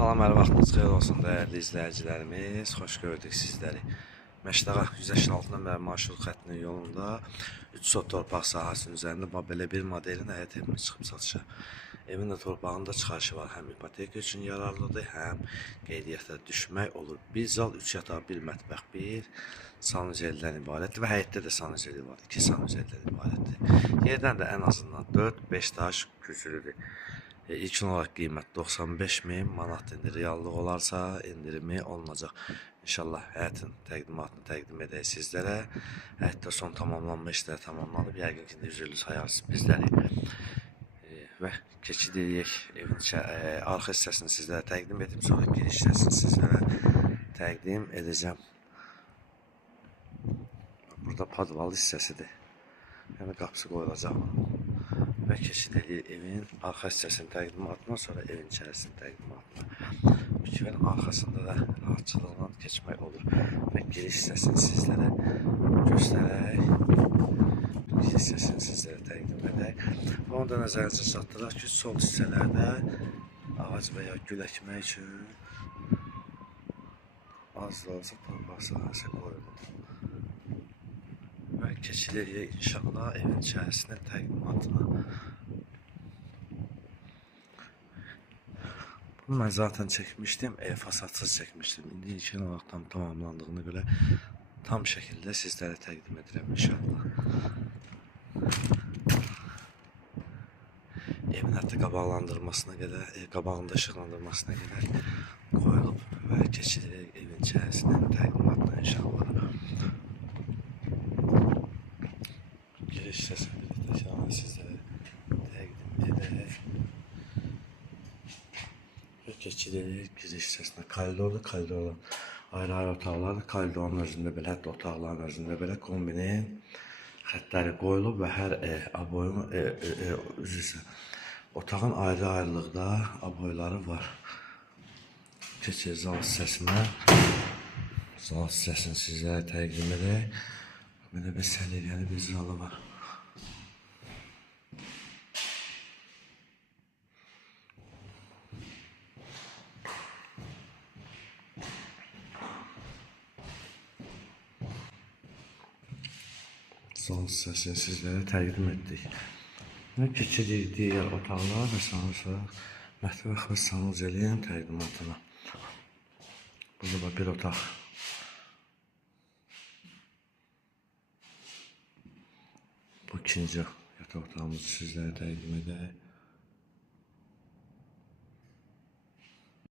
Salam, hər vaxtınız xeyir olsun dəyərli izləyicilərimiz. Xoş gördük sizləri. Məşdağa 186 nömrəli marşrut xəttinin yolunda 3 sot torpaq sahəsinin üzərində belə bir modelin həyət evimiz çıxıb satışa. Evin də torpağında çıxarışı var. Həm ipoteka üçün yararlıdır, həm qeydiyyata düşmək olur. Bir zal, 3 yataq, 1 mətbəx, 1 sanuzeldən ibarətdir və həyətdə də sanuzeli var. 2 sanuzeldən ibarətdir. Yerdən də ən azından 4-5 daş güclüdür. İlkin olaraq qiymət 95.000 manatdır. Reallıq olarsa indirimi olunacaq. İnşallah həyətin təqdimatını təqdim edək sizlərə. Həyətdə son tamamlanma işləri tamamlanıb. Yəqin ki, üzrlü sayarsınız bizləri. Və keçid edək. Evin arxa hissəsini sizlərə təqdim edib, sonra giriş hissəsini sizlərə təqdim edəcəm. Burada padval hissəsidir. Yəni qapısı qoyulacaq. Və keçid edir evin arxa hissəsinin təqdimatına, sonra evin içərisinin təqdimatına. Evin arxasında da rahatçılıqla keçmək olur. Və giriş hissəsini sizlərə göstərək. Giriş hissəsini sizlərə təqdim edək. Və onu da nəzərinizə çatdıraq ki, sol hissələrdə ağac və ya gül əkmək üçün az da olsa torpaq sahəsi qoyulur. Və keçid edirik inşallah evin içərisinin təqdimatına. Bunu mən zaten çəkmişdim, fasadsız çəkmişdim. İndi ilkin olaraq tam tamamlandığına görə tam şəkildə sizlərə təqdim edirəm inşallah. Evin hətta qabaqlandırmasına qədər, qabağında işıqlandırmasına qədər qoyulub və keçid edirik evin içərisinin təqdimatına inşallah. Giriş hissəsini birlikdə sizlərə təqdim edək. Keçid edirik giriş hissəsinə. Koridordur, koridorun ayrı-ayrı otaqlardır. Koridorun özündə belə, hətta otaqların özündə belə kombinin xəttləri qoyulub və hər aboyun üzrə otağın ayrı-ayrılıqda aboyları var. Keçir zal hissəsinə. Zal hissəsini sizlərə təqdim edək. Belə bir səliqəli bir zalı var. Zal hissəsini sizlərə təqdim etdik. Və keçirik digər otaqlar və sonra mətbəx və sanuzelin təqdimatına. Burada bir otaq. Bu ikinci yataq otağımızı sizlərə təqdim edək.